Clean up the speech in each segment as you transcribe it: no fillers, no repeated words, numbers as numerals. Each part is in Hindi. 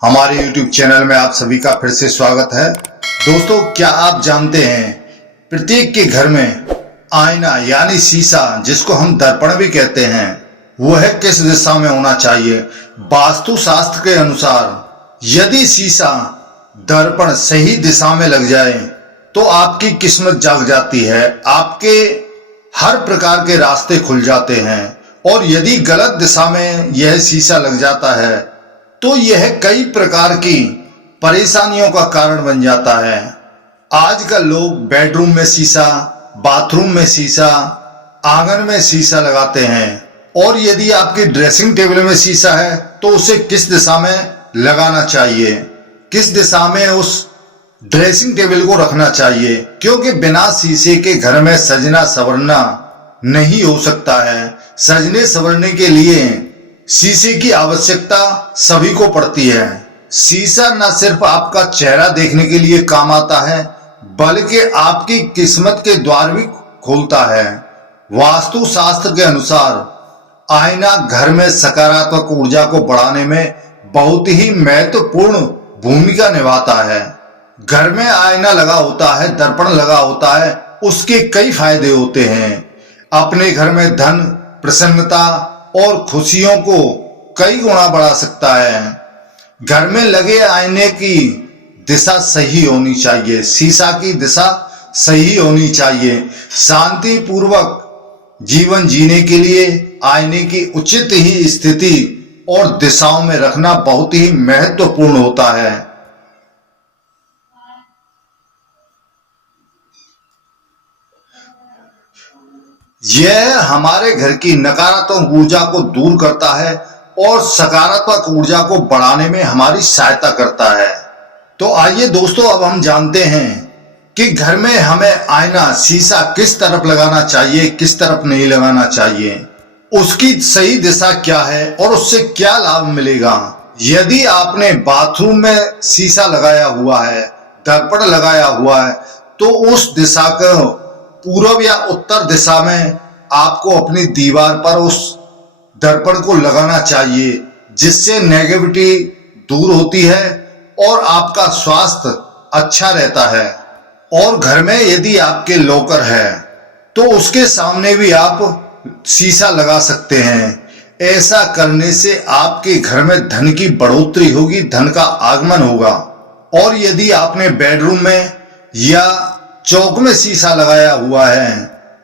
हमारे YouTube चैनल में आप सभी का फिर से स्वागत है। दोस्तों, क्या आप जानते हैं प्रत्येक के घर में आईना यानी शीशा, जिसको हम दर्पण भी कहते हैं, वह किस दिशा में होना चाहिए? वास्तु शास्त्र के अनुसार यदि शीशा दर्पण सही दिशा में लग जाए तो आपकी किस्मत जाग जाती है, आपके हर प्रकार के रास्ते खुल जाते हैं। और यदि गलत दिशा में यह शीशा लग जाता है तो यह कई प्रकार की परेशानियों का कारण बन जाता है। आजकल लोग बेडरूम में शीशा, बाथरूम में शीशा, आंगन में शीशा लगाते हैं। और यदि आपकी ड्रेसिंग टेबल में शीशा है तो उसे किस दिशा में लगाना चाहिए, किस दिशा में उस ड्रेसिंग टेबल को रखना चाहिए, क्योंकि बिना शीशे के घर में सजना संवरना नहीं हो सकता है। सजने संवरने के लिए शीशे की आवश्यकता सभी को पड़ती है। शीशा न सिर्फ आपका चेहरा देखने के लिए काम आता है, बल्कि आपकी किस्मत के द्वार भी खोलता है। वास्तु शास्त्र के अनुसार आईना घर में सकारात्मक ऊर्जा को बढ़ाने में बहुत ही महत्वपूर्ण भूमिका निभाता है। घर में आईना लगा होता है, दर्पण लगा होता है, उसके कई फायदे होते हैं। अपने घर में धन, प्रसन्नता और खुशियों को कई गुना बढ़ा सकता है। घर में लगे आईने की दिशा सही होनी चाहिए, शीशा की दिशा सही होनी चाहिए। शांति पूर्वक जीवन जीने के लिए आईने की उचित ही स्थिति और दिशाओं में रखना बहुत ही महत्वपूर्ण होता है। यह हमारे घर की नकारात्मक ऊर्जा को दूर करता है और सकारात्मक ऊर्जा को बढ़ाने में हमारी सहायता करता है। तो आइए दोस्तों, अब हम जानते हैं कि घर में हमें आईना, शीशा किस तरफ लगाना चाहिए, किस तरफ नहीं लगाना चाहिए, उसकी सही दिशा क्या है और उससे क्या लाभ मिलेगा। यदि आपने बाथरूम में शीशा लगाया हुआ है, दर्पण लगाया हुआ है, तो उस दिशा को पूर्व या उत्तर दिशा में आपको अपनी दीवार पर उस दर्पण को लगाना चाहिए, जिससे नेगेटिविटी दूर होती है और आपका स्वास्थ्य अच्छा रहता है। और घर में यदि आपके लॉकर है तो उसके सामने भी आप शीशा लगा सकते हैं। ऐसा करने से आपके घर में धन की बढ़ोतरी होगी, धन का आगमन होगा। और यदि आपने बेडरूम में या चौक में शीशा लगाया हुआ है,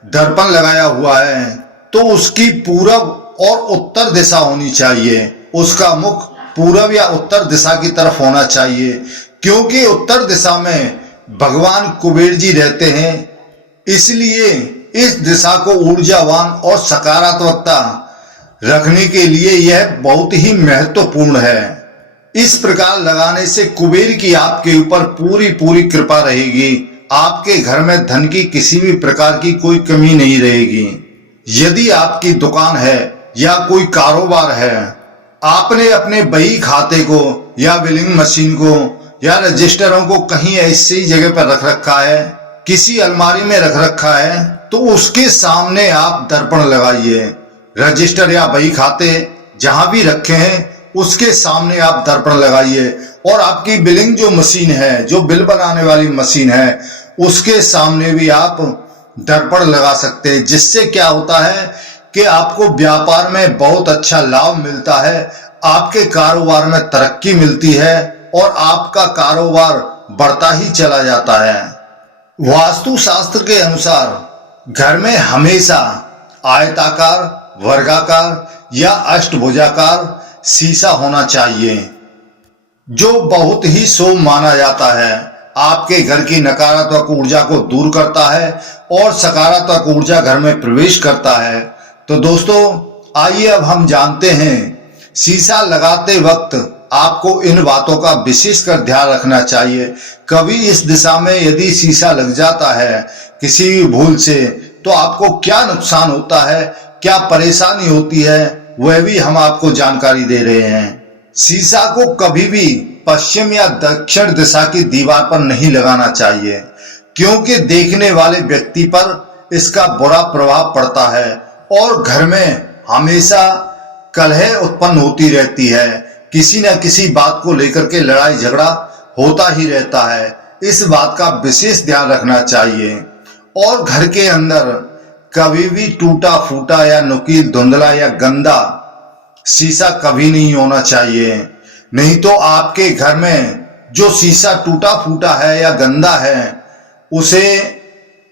दर्पण लगाया हुआ है, तो उसकी पूरब और उत्तर दिशा होनी चाहिए। उसका मुख पूरब या उत्तर दिशा की तरफ होना चाहिए, क्योंकि उत्तर दिशा में भगवान कुबेर जी रहते हैं। इसलिए इस दिशा को ऊर्जावान और सकारात्मकता रखने के लिए यह बहुत ही महत्वपूर्ण है। इस प्रकार लगाने से कुबेर की आपके ऊपर पूरी पूरी कृपा रहेगी। आपके घर में धन की किसी भी प्रकार की कोई कमी नहीं रहेगी। यदि आपकी दुकान है या कोई कारोबार है, आपने अपने बही खाते को या बिलिंग मशीन को या रजिस्टरों को कहीं ऐसी जगह पर रख रखा है, किसी अलमारी में रख रखा है, तो उसके सामने आप दर्पण लगाइए। रजिस्टर या बही खाते जहां भी रखे हैं उसके सामने आप दर्पण लगाइए। और आपकी बिलिंग जो मशीन है, जो बिल बनाने वाली मशीन है, उसके सामने भी आप दर्पण लगा सकते हैं। जिससे क्या होता है कि आपको व्यापार में बहुत अच्छा लाभ मिलता है, आपके कारोबार में तरक्की मिलती है और आपका कारोबार बढ़ता ही चला जाता है। वास्तु शास्त्र के अनुसार घर में हमेशा आयताकार, वर्गाकार या अष्टभुजाकार शीशा होना चाहिए, जो बहुत ही शुभ माना जाता है। आपके घर की नकारात्मक ऊर्जा को दूर करता है और सकारात्मक ऊर्जा घर में प्रवेश करता है। तो दोस्तों, आइए अब हम जानते हैं शीशा लगाते वक्त आपको इन बातों का विशेषकर ध्यान रखना चाहिए। कभी इस दिशा में यदि शीशा लग जाता है किसी भी भूल से, तो आपको क्या नुकसान होता है, क्या परेशानी होती है, वह भी हम आपको जानकारी दे रहे हैं। शीशा को कभी भी पश्चिम या दक्षिण दिशा की दीवार पर नहीं लगाना चाहिए, क्योंकि देखने वाले व्यक्ति पर इसका बुरा प्रभाव पड़ता है और घर में हमेशा कलह उत्पन्न होती रहती है। किसी न किसी बात को लेकर के लड़ाई झगड़ा होता ही रहता है। इस बात का विशेष ध्यान रखना चाहिए। और घर के अंदर कभी भी टूटा फूटा या नुकील धुंधला या गंदा शीशा कभी नहीं होना चाहिए। नहीं तो आपके घर में जो शीशा टूटा फूटा है या गंदा है, उसे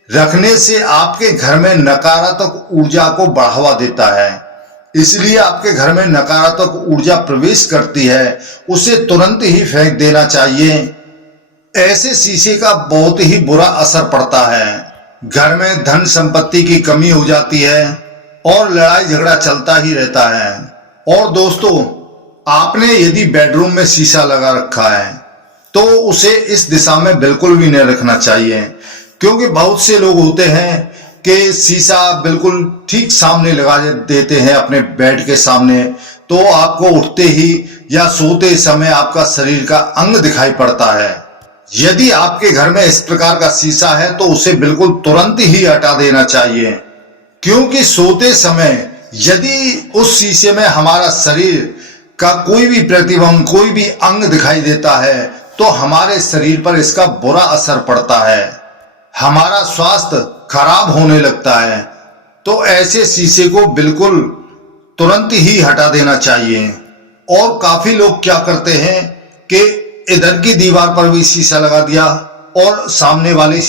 रखने से आपके घर में नकारात्मक ऊर्जा को बढ़ावा देता है। इसलिए आपके घर में नकारात्मक ऊर्जा प्रवेश करती है, उसे तुरंत ही फेंक देना चाहिए। ऐसे शीशे का बहुत ही बुरा असर पड़ता है। घर में धन संपत्ति की कमी हो जाती है और लड़ाई झगड़ा चलता ही रहता है। और दोस्तों, आपने यदि बेडरूम में शीशा लगा रखा है तो उसे इस दिशा में बिल्कुल भी नहीं रखना चाहिए, क्योंकि बहुत से लोग होते हैं कि शीशा बिल्कुल ठीक सामने लगा देते हैं अपने बेड के सामने, तो आपको उठते ही या सोते समय आपका शरीर का अंग दिखाई पड़ता है। यदि आपके घर में इस प्रकार का शीशा है तो उसे बिल्कुल तुरंत ही हटा देना चाहिए, क्योंकि सोते समय यदि उस शीशे में हमारा शरीर का कोई भी प्रतिबिंब, कोई भी अंग दिखाई देता है तो हमारे शरीर पर इसका बुरा असर पड़ता है, हमारा स्वास्थ्य खराब होने लगता है। तो ऐसे शीशे को बिल्कुल तुरंत ही हटा देना चाहिए। और काफी लोग क्या करते हैं कि इधर की दीवार पर भी शीशा लगा दिया और सामने वाली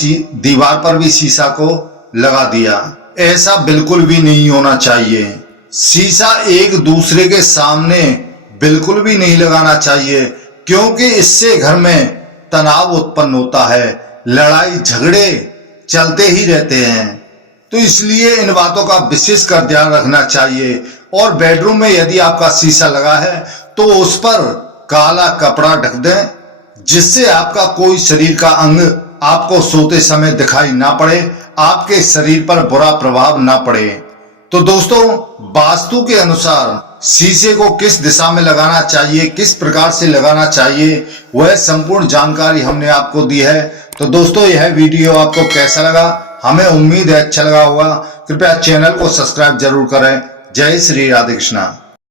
दीवार पर भी शीशा को लगा दिया। ऐसा बिल्कुल भी नहीं होना चाहिए। शीशा एक दूसरे के सामने बिल्कुल भी नहीं लगाना चाहिए, क्योंकि इससे घर में तनाव उत्पन्न होता है, लड़ाई झगड़े चलते ही रहते हैं। तो इसलिए इन बातों का विशेष कर ध्यान रखना चाहिए। और बेडरूम में यदि आपका शीशा लगा है तो उस पर काला कपड़ा ढक दें, जिससे आपका कोई शरीर का अंग आपको सोते समय दिखाई ना पड़े, आपके शरीर पर बुरा प्रभाव ना पड़े। तो दोस्तों, वास्तु के अनुसार शीशे को किस दिशा में लगाना चाहिए, किस प्रकार से लगाना चाहिए, वह संपूर्ण जानकारी हमने आपको दी है। तो दोस्तों, यह वीडियो आपको कैसा लगा? हमें उम्मीद है अच्छा लगा होगा। कृपया चैनल को सब्सक्राइब जरूर करें। जय श्री राधे कृष्णा।